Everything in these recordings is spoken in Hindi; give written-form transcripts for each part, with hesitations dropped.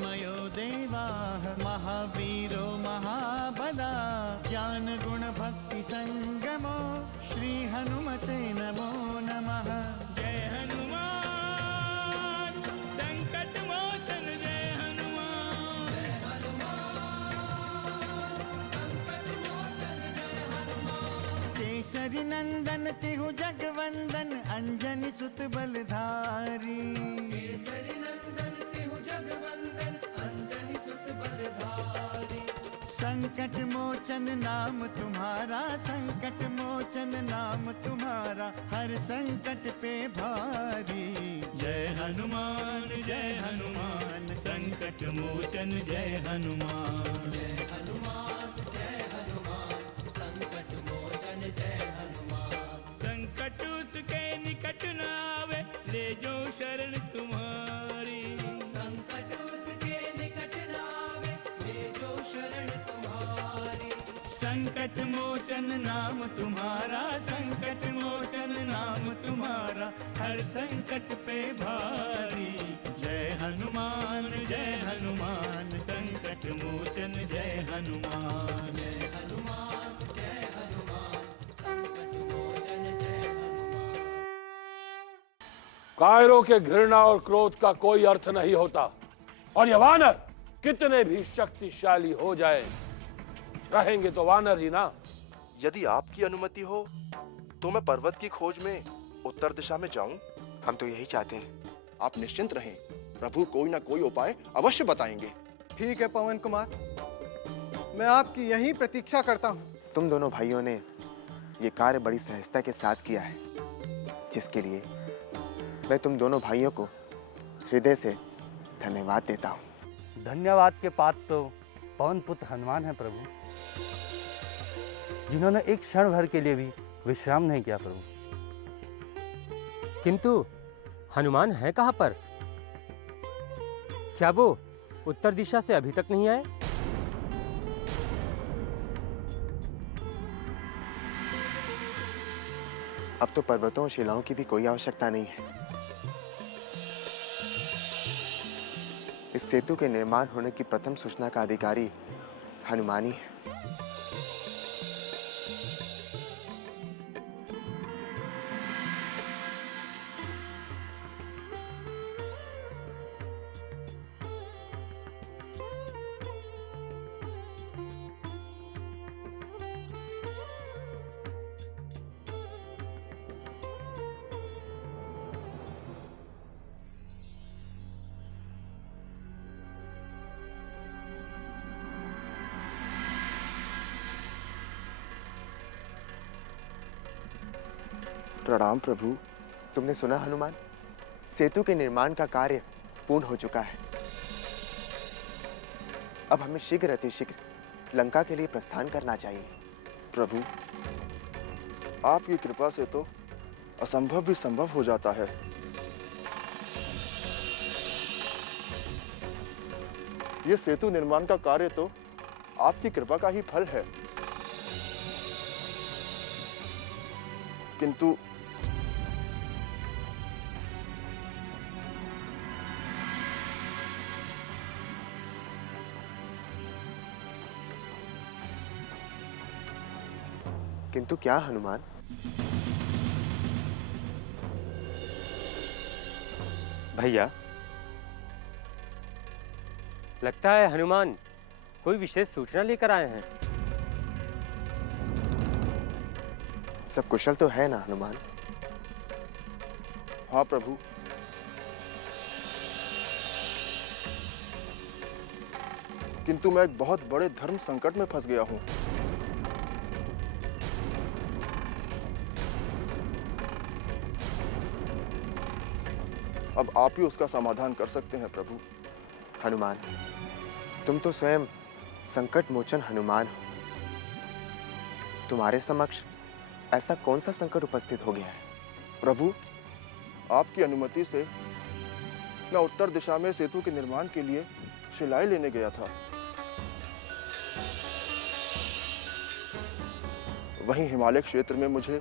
मयो देवाः महावीरो महाबला ज्ञान गुण भक्ति संगमो श्री हनुमते नमो नमः। जय हनुमान संकट मोचन जय हनुमान। जय हनुमान संकट मोचन जय हनुमान। केसरी नंदन तिहु जगवंदन अंजनी सुत बलधारी। केसरी नंदन तिहु जगवंदन अंजनी सुत बलधारी। संकट मोचन नाम तुम्हारा संकट मोचन नाम तुम्हारा हर संकट पे भारी। जय हनुमान संकट मोचन जय हनुमान। जय हनुमान संकट मोचन जय हनुमान। संकट उसके निकट न आवे ले जो शरण तुम्हारी। संकट उसके निकट न आवे ले जो शरण तुम्हारी। संकट मोचन नाम तुम्हारा संकट मोचन नाम तुम्हारा हर संकट पे भारी। जय हनुमान संकट मोचन जय हनुमान। जय हनुमान संकट मोचन जय हनुमान। कायरों के घृणा और क्रोध का कोई अर्थ नहीं होता और ये वानर कितने भी शक्तिशाली हो जाए रहेंगे तो वानर ही ना। यदि आपकी अनुमति हो तो मैं पर्वत की खोज में उत्तर दिशा में जाऊं। हम तो यही चाहते हैं। आप निश्चिंत रहें, प्रभु कोई ना कोई उपाय अवश्य बताएंगे। ठीक है पवन कुमार, मैं आपकी यही प्रतीक्षा करता हूँ। तुम दोनों भाइयों ने ये कार्य बड़ी सहजता के साथ किया है, जिसके लिए मैं तुम दोनों भाइयों को हृदय से धन्यवाद देता हूँ। धन्यवाद के पात्र तो पवन पुत्र हनुमान है प्रभु, जिन्होंने एक क्षण भर के लिए भी विश्राम नहीं किया प्रभु। किंतु हनुमान है कहाँ पर? क्या वो उत्तर दिशा से अभी तक नहीं आए? अब तो पर्वतों और शिलाओं की भी कोई आवश्यकता नहीं है। इस सेतु के निर्माण होने की प्रथम सूचना का अधिकारी हनुमान ही है। प्रणाम प्रभु। तुमने सुना हनुमान, सेतु के निर्माण का कार्य पूर्ण हो चुका है। अब हमें शीघ्र अतिशीघ्र लंका के लिए प्रस्थान करना चाहिए। प्रभु आपकी कृपा से तो असंभव भी संभव हो जाता है। ये सेतु निर्माण का कार्य तो आपकी कृपा का ही फल है, किंतु किंतु क्या हनुमान? भैया, लगता है हनुमान कोई विशेष सूचना लेकर आए हैं। सब कुशल तो है ना हनुमान? हाँ प्रभु, किंतु मैं एक बहुत बड़े धर्म संकट में फंस गया हूँ। अब आप ही उसका समाधान कर सकते हैं प्रभु। हनुमान, तुम तो स्वयं संकट मोचन हनुमान हो। तुम्हारे समक्ष ऐसा कौन सा संकट उपस्थित हो गया है? प्रभु, आपकी अनुमति से मैं उत्तर दिशा में सेतु के निर्माण के लिए शिलाएं लेने गया था। वहीं हिमालय क्षेत्र में मुझे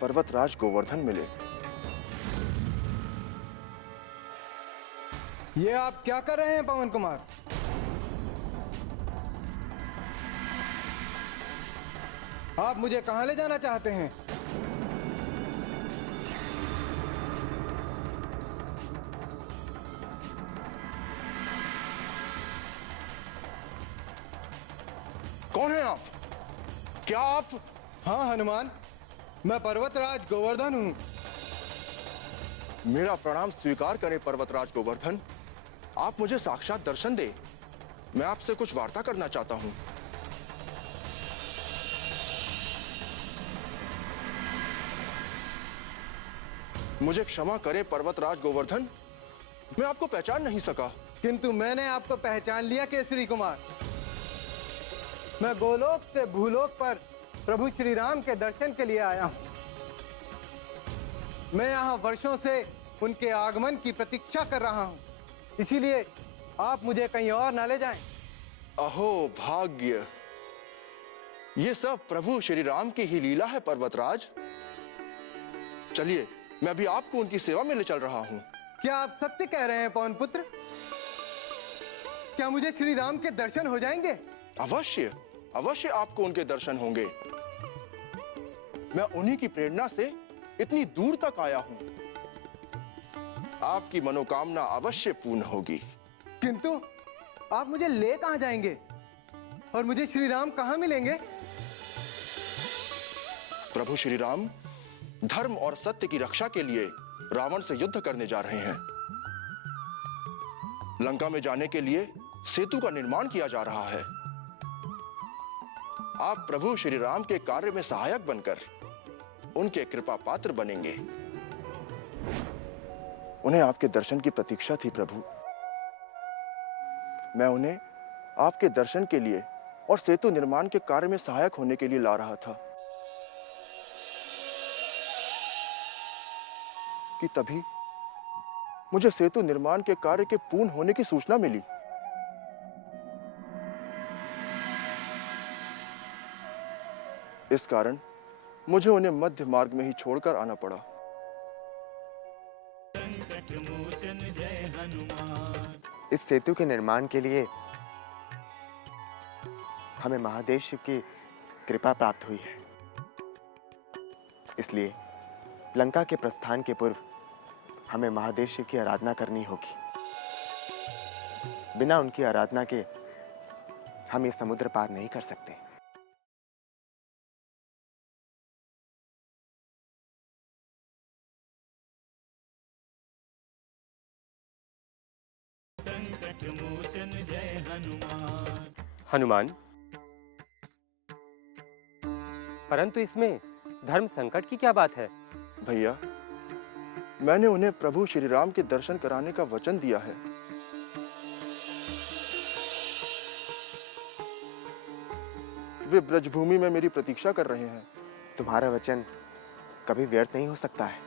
पर्वतराज गोवर्धन मिले। ये आप क्या कर रहे हैं पवन कुमार? आप मुझे कहां ले जाना चाहते हैं? कौन है आप? क्या आप? हाँ हनुमान, मैं पर्वतराज गोवर्धन हूँ। मेरा प्रणाम स्वीकार करें पर्वतराज गोवर्धन। आप मुझे साक्षात दर्शन दे। मैं आपसे कुछ वार्ता करना चाहता हूँ। मुझे क्षमा करें पर्वतराज गोवर्धन, मैं आपको पहचान नहीं सका। किंतु मैंने आपको पहचान लिया केसरी कुमार। मैं गोलोक से भूलोक पर प्रभु श्री राम के दर्शन के लिए आया हूँ। मैं यहाँ वर्षों से उनके आगमन की प्रतीक्षा कर रहा हूँ, इसीलिए आप मुझे कहीं और ना ले जाएं। अहो भाग्य, ये सब प्रभु श्री राम की ही लीला है पर्वतराज। चलिए, मैं अभी आपको उनकी सेवा में ले चल रहा हूँ। क्या आप सत्य कह रहे हैं पवन पुत्र? क्या मुझे श्री राम के दर्शन हो जाएंगे? अवश्य, अवश्य आपको उनके दर्शन होंगे। मैं उन्हीं की प्रेरणा से इतनी दूर तक आया हूँ। आपकी मनोकामना अवश्य पूर्ण होगी। किंतु आप मुझे ले कहां जाएंगे और मुझे श्री राम कहां मिलेंगे? प्रभु श्री राम धर्म और सत्य की रक्षा के लिए रावण से युद्ध करने जा रहे हैं। लंका में जाने के लिए सेतु का निर्माण किया जा रहा है। आप प्रभु श्री राम के कार्य में सहायक बनकर उनके कृपा पात्र बनेंगे। उन्हें आपके दर्शन की प्रतीक्षा थी प्रभु। मैं उन्हें आपके दर्शन के लिए और सेतु निर्माण के कार्य में सहायक होने के लिए ला रहा था कि तभी मुझे सेतु निर्माण के कार्य के पूर्ण होने की सूचना मिली। इस कारण मुझे उन्हें मध्य मार्ग में ही छोड़कर आना पड़ा। संकट मोचन जय हनुमान। इस सेतु के निर्माण के लिए हमें महादेव शिव की कृपा प्राप्त हुई है। इसलिए लंका के प्रस्थान के पूर्व हमें महादेव शिव की आराधना करनी होगी। बिना उनकी आराधना के हम ये समुद्र पार नहीं कर सकते। संकट मोचन जय हनुमान। हनुमान, परंतु इसमें धर्म संकट की क्या बात है? भैया, मैंने उन्हें प्रभु श्री राम के दर्शन कराने का वचन दिया है। वे ब्रजभूमि में मेरी प्रतीक्षा कर रहे हैं। तुम्हारा वचन कभी व्यर्थ नहीं हो सकता है।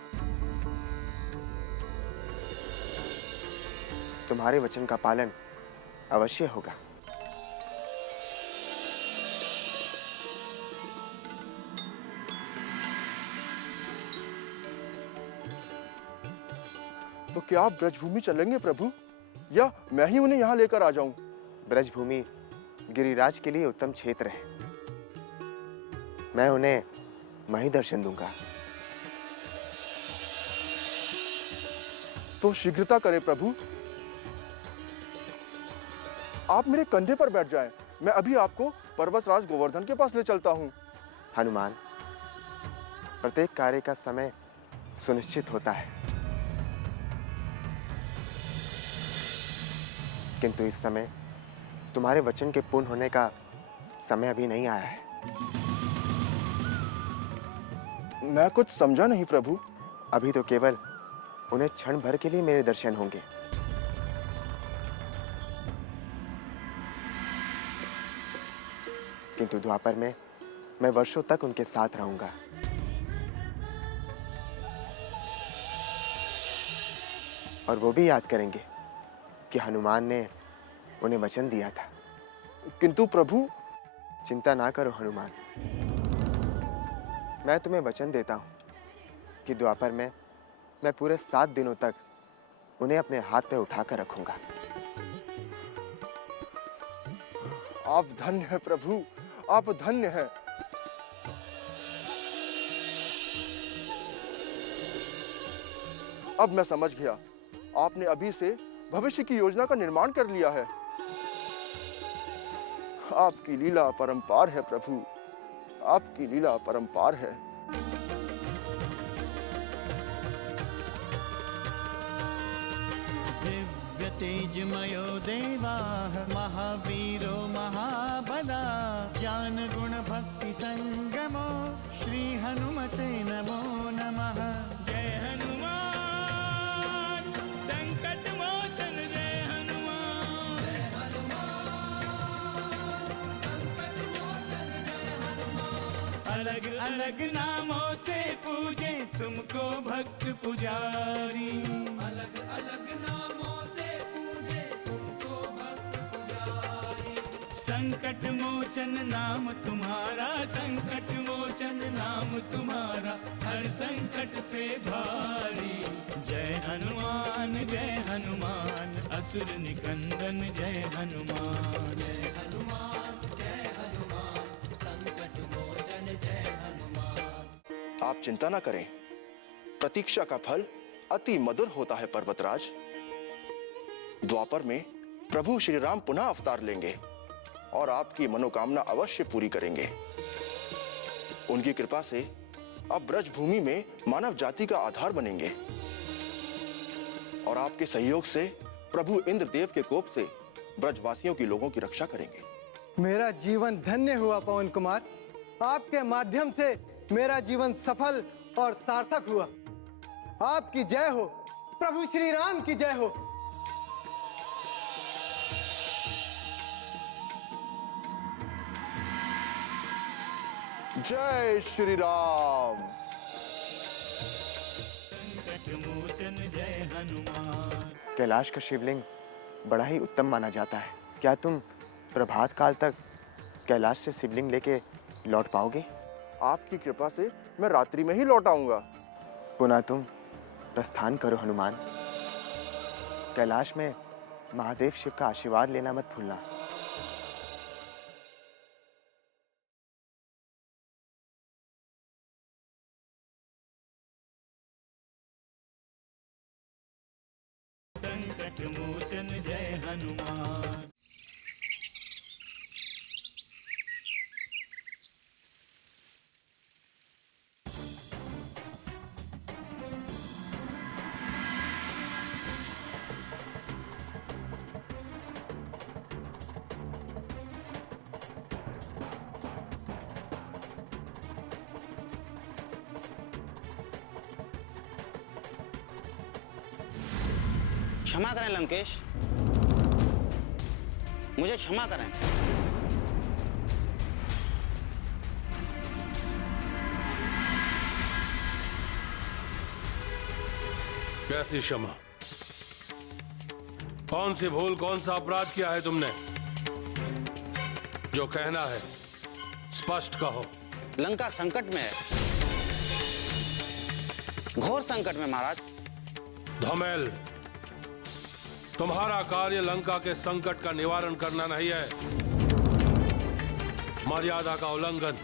तुम्हारे वचन का पालन अवश्य होगा। तो क्या आप ब्रजभूमि चलेंगे प्रभु, या मैं ही उन्हें यहाँ लेकर आ जाऊं? ब्रजभूमि गिरिराज के लिए उत्तम क्षेत्र है। मैं उन्हें वहीं दर्शन दूंगा। तो शीघ्रता करें प्रभु। आप मेरे कंधे पर बैठ जाएं। मैं अभी आपको पर्वतराज गोवर्धन के पास ले चलता हूँ। हनुमान, प्रत्येक कार्य का समय सुनिश्चित होता है, किंतु इस समय तुम्हारे वचन के पूर्ण होने का समय अभी नहीं आया है। मैं कुछ समझा नहीं प्रभु। अभी तो केवल उन्हें क्षण भर के लिए मेरे दर्शन होंगे। किंतु द्वापर में मैं वर्षों तक उनके साथ रहूंगा। और वो भी याद करेंगे कि हनुमान ने उन्हें वचन दिया था। किंतु प्रभु। चिंता ना करो हनुमान, मैं तुम्हें वचन देता हूं कि द्वापर में मैं पूरे 7 दिनों तक उन्हें अपने हाथ पे उठाकर रखूंगा। आप धन्य हैं प्रभु, आप धन्य हैं। अब मैं समझ गया, आपने अभी से भविष्य की योजना का निर्माण कर लिया है। आपकी लीला अपरंपार है प्रभु, आपकी लीला अपरंपार है। दिव्य तेजमयो देवाः महावीरो महाबला ज्ञान गुण भक्ति संगमो श्री हनुमते नमो नमः। जय हनुमान संकट मोचन जय हनुमान। अलग अलग नामों से पूजे तुमको भक्त पुजारी। अलग अलग नामों से पूजे तुमको भक्त पुजारी। संकट मोचन नाम तुम्हारा, संकट मोचन नाम तुम्हारा, हर संकट पे भारी। जय हनुमान असुर निकंदन जय हनुमान। जय हनुमान संकट मोचन जय हनुमान। आप चिंता ना करें, प्रतीक्षा का फल अति मधुर होता है पर्वतराज। द्वापर में प्रभु श्री राम पुनः अवतार लेंगे और आपकी मनोकामना अवश्य पूरी करेंगे। उनकी कृपा से अब ब्रज भूमि में मानव जाति का आधार बनेंगे और आपके सहयोग से प्रभु इंद्रदेव के कोप से ब्रजवासियों की लोगों की रक्षा करेंगे। मेरा जीवन धन्य हुआ पवन कुमार, आपके माध्यम से मेरा जीवन सफल और सार्थक हुआ। आपकी जय हो, प्रभु श्री राम की जय हो। जय श्री राम। संकट मोचन जय हनुमान। कैलाश का शिवलिंग बड़ा ही उत्तम माना जाता है। क्या तुम प्रभात काल तक कैलाश से शिवलिंग लेके लौट पाओगे? आपकी कृपा से मैं रात्रि में ही लौट आऊंगा। पुनः तुम प्रस्थान करो हनुमान। कैलाश में महादेव शिव का आशीर्वाद लेना मत भूलना। संकट मोचन जय हनुमान। क्षमा करें लंकेश, मुझे क्षमा करें। कैसी क्षमा? कौन सी भूल, कौन सा अपराध किया है तुमने? जो कहना है स्पष्ट कहो। लंका संकट में है, घोर संकट में महाराज। धमेल, तुम्हारा कार्य लंका के संकट का निवारण करना नहीं है। मर्यादा का उल्लंघन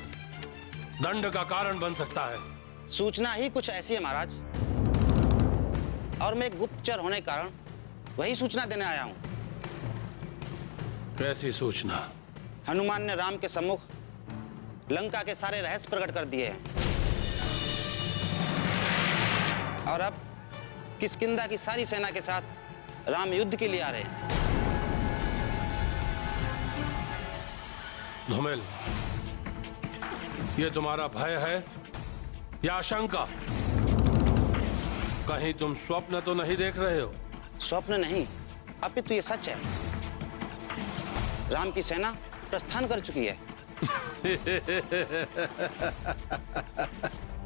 दंड का कारण बन सकता है। सूचना ही कुछ ऐसी है महाराज, और मैं गुप्तचर होने के कारण वही सूचना देने आया हूं। कैसी सूचना? हनुमान ने राम के सम्मुख लंका के सारे रहस्य प्रकट कर दिए हैं और अब किष्किंधा की सारी सेना के साथ राम युद्ध के लिए आ रहे हैं। धूमेल, ये तुम्हारा भय है या आशंका? कहीं तुम स्वप्न तो नहीं देख रहे हो? स्वप्न नहीं, अपितु ये सच है। राम की सेना प्रस्थान कर चुकी है।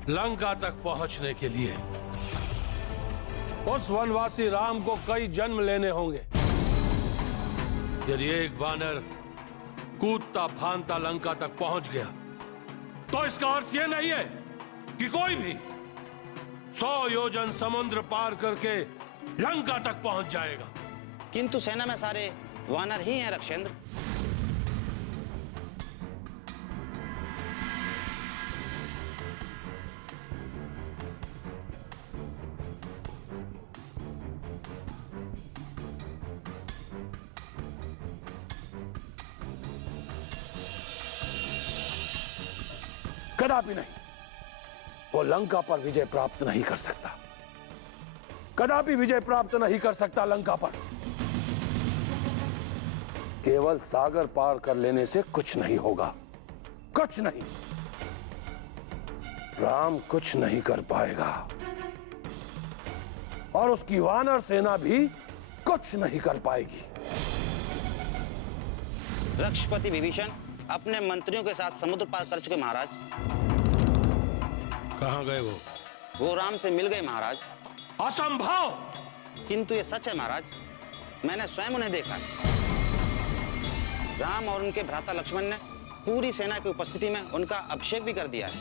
लंका तक पहुंचने के लिए उस वनवासी राम को कई जन्म लेने होंगे। यदि एक बानर कूदता फांदता लंका तक पहुंच गया तो इसका अर्थ यह नहीं है कि कोई भी 100 योजन समुद्र पार करके लंका तक पहुंच जाएगा। किंतु सेना में सारे वानर ही हैं रक्षेंद्र। कदापि नहीं, वो लंका पर विजय प्राप्त नहीं कर सकता, कदापि विजय प्राप्त नहीं कर सकता लंका पर। केवल सागर पार कर लेने से कुछ नहीं होगा, कुछ नहीं। राम कुछ नहीं कर पाएगा और उसकी वानर सेना भी कुछ नहीं कर पाएगी। रक्षपति विभीषण अपने मंत्रियों के साथ समुद्र पार कर चुके महाराज। कहां गए वो राम से मिल गए महाराज। असंभव। किंतु ये सच है महाराज, मैंने स्वयं उन्हें देखा है। राम और उनके भ्राता लक्ष्मण ने पूरी सेना की उपस्थिति में उनका अभिषेक भी कर दिया है।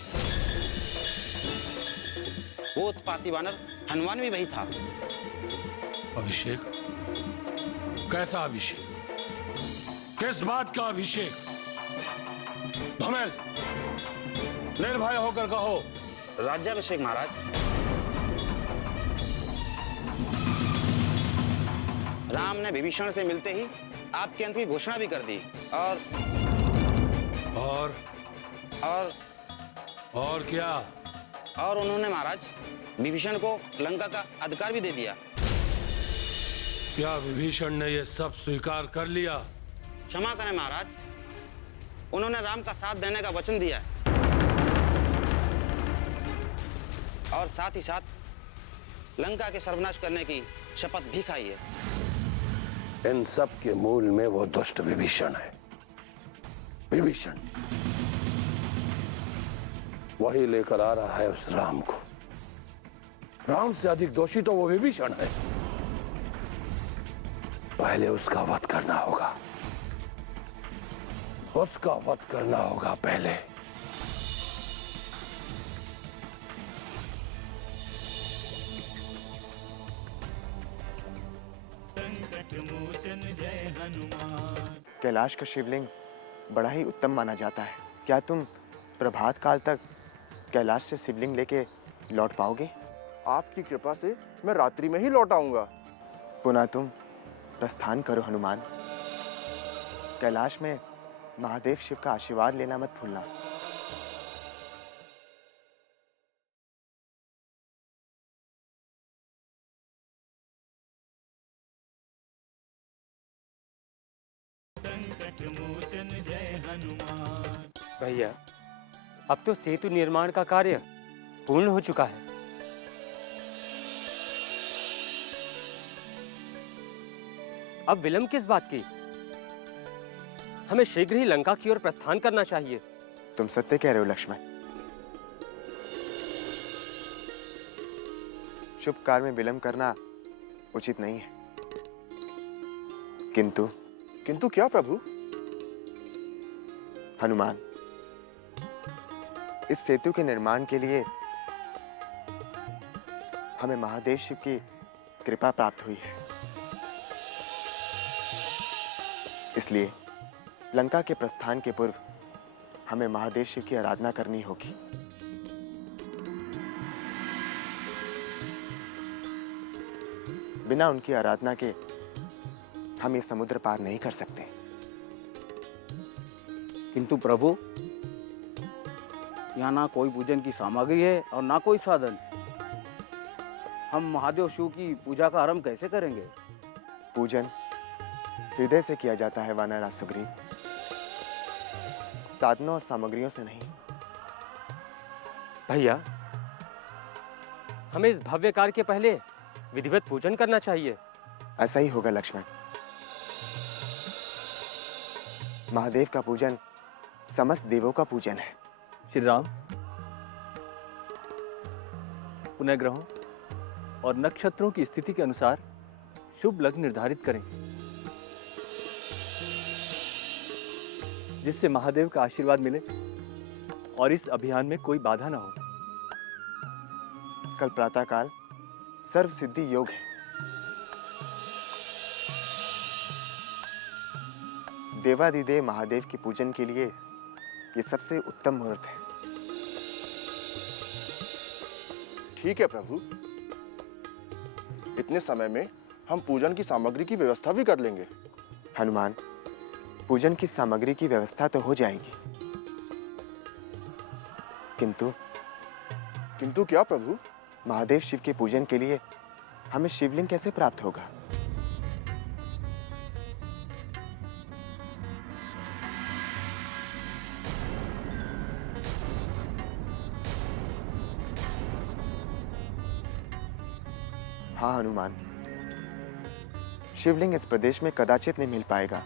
वो उत्पाती वानर हनुमान भी वही था। अभिषेक? कैसा अभिषेक? किस बात का अभिषेक? धमेल, निर्भय होकर कहो। राज्याभिषेक महाराज। राम ने विभीषण से मिलते ही आपके अंत की घोषणा भी कर दी और क्या? और उन्होंने महाराज विभीषण को लंका का अधिकार भी दे दिया। क्या विभीषण ने यह सब स्वीकार कर लिया? क्षमा करें महाराज, उन्होंने राम का साथ देने का वचन दिया है और साथ ही साथ लंका के सर्वनाश करने की शपथ भी खाई है। इन सब के मूल में वो दुष्ट विभीषण है। विभीषण वही लेकर आ रहा है उस राम को। राम से अधिक दोषी तो वो विभीषण है। पहले उसका वध करना होगा, उसका वध करना होगा पहले। संकट मोचन जय हनुमान। कैलाश का शिवलिंग बड़ा ही उत्तम माना जाता है। क्या तुम प्रभात काल तक कैलाश से शिवलिंग लेके लौट पाओगे? आपकी कृपा से मैं रात्रि में ही लौट आऊंगा। पुनः तुम प्रस्थान करो हनुमान। कैलाश में महादेव शिव का आशीर्वाद लेना मत भूलना। संकट मोचन जय हनुमान। भैया, अब तो सेतु निर्माण का कार्य पूर्ण हो चुका है। अब विलंब किस बात की? हमें शीघ्र ही लंका की ओर प्रस्थान करना चाहिए। तुम सत्य कह रहे हो लक्ष्मण। शुभ कार्य में विलंब करना उचित नहीं है। किंतु क्या प्रभु? हनुमान, इस सेतु के निर्माण के लिए हमें महादेव शिव की कृपा प्राप्त हुई है। इसलिए लंका के प्रस्थान के पूर्व हमें महादेव शिव की आराधना करनी होगी। बिना उनकी आराधना के हम ये समुद्र पार नहीं कर सकते। किंतु प्रभु, यहाँ ना कोई पूजन की सामग्री है और ना कोई साधन। हम महादेव शिव की पूजा का आरंभ कैसे करेंगे? पूजन हृदय से किया जाता है वानराज सुग्रीव, साधनों और सामग्रियों से नहीं। भैया, हमें इस भव्य कार्य के पहले विधिवत पूजन करना चाहिए। ऐसा ही होगा लक्ष्मण। महादेव का पूजन समस्त देवों का पूजन है। श्री राम, पुनः ग्रहों और नक्षत्रों की स्थिति के अनुसार शुभ लग्न निर्धारित करें, जिससे महादेव का आशीर्वाद मिले और इस अभियान में कोई बाधा ना हो। कल प्रातःकाल सर्व सिद्धि योग है। देवादिदेव महादेव की पूजन के लिए ये सबसे उत्तम मुहूर्त है। ठीक है प्रभु, इतने समय में हम पूजन की सामग्री की व्यवस्था भी कर लेंगे। हनुमान, पूजन की सामग्री की व्यवस्था तो हो जाएगी, किंतु किंतु क्या प्रभु? महादेव शिव के पूजन के लिए हमें शिवलिंग कैसे प्राप्त होगा? हाँ हनुमान, शिवलिंग इस प्रदेश में कदाचित नहीं मिल पाएगा,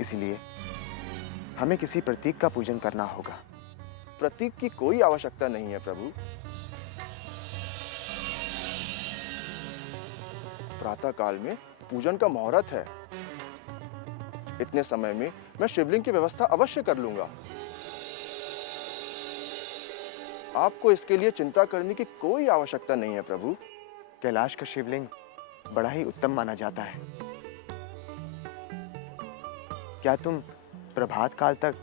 इसलिए हमें किसी प्रतीक का पूजन करना होगा। प्रतीक की कोई आवश्यकता नहीं है प्रभु। प्रातः काल में पूजन का मुहूर्त है। इतने समय में मैं शिवलिंग की व्यवस्था अवश्य कर लूंगा। आपको इसके लिए चिंता करने की कोई आवश्यकता नहीं है प्रभु। कैलाश का शिवलिंग बड़ा ही उत्तम माना जाता है। क्या तुम प्रभात काल तक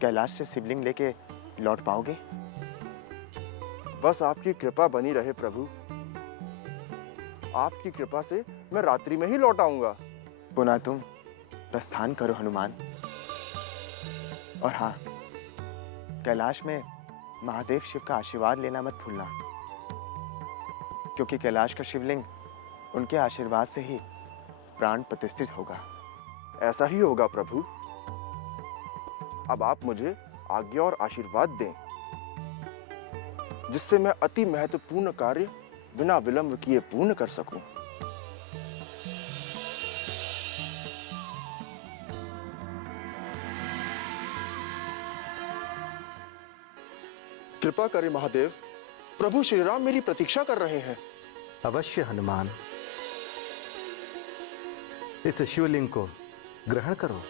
कैलाश से शिवलिंग लेके लौट पाओगे? बस आपकी कृपा बनी रहे प्रभु। आपकी कृपा से मैं रात्रि में ही लौट आऊंगा। पुनः तुम प्रस्थान करो हनुमान। और हाँ, कैलाश में महादेव शिव का आशीर्वाद लेना मत भूलना, क्योंकि कैलाश का शिवलिंग उनके आशीर्वाद से ही प्राण प्रतिष्ठित होगा। ऐसा ही होगा प्रभु। अब आप मुझे आज्ञा और आशीर्वाद दें, जिससे मैं अति महत्वपूर्ण कार्य बिना विलंब किए पूर्ण कर सकूं। कृपा करें महादेव, प्रभु श्री राम मेरी प्रतीक्षा कर रहे हैं। अवश्य हनुमान, इस शिवलिंग को ग्रहण करो।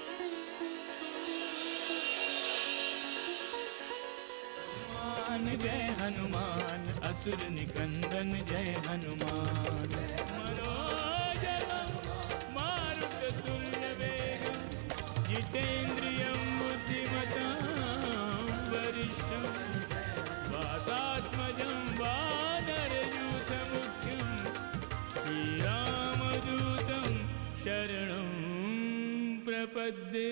जय हनुमान, असुर निकंदन जय हनुमान। मनोजवं मारुततुल्य वेगं, जितेन्द्रियं बुद्धिमतां वरिष्ठं, वातात्मजं वानरयूथमुख्यं, श्रीरामदूतं शरणं प्रपद्ये।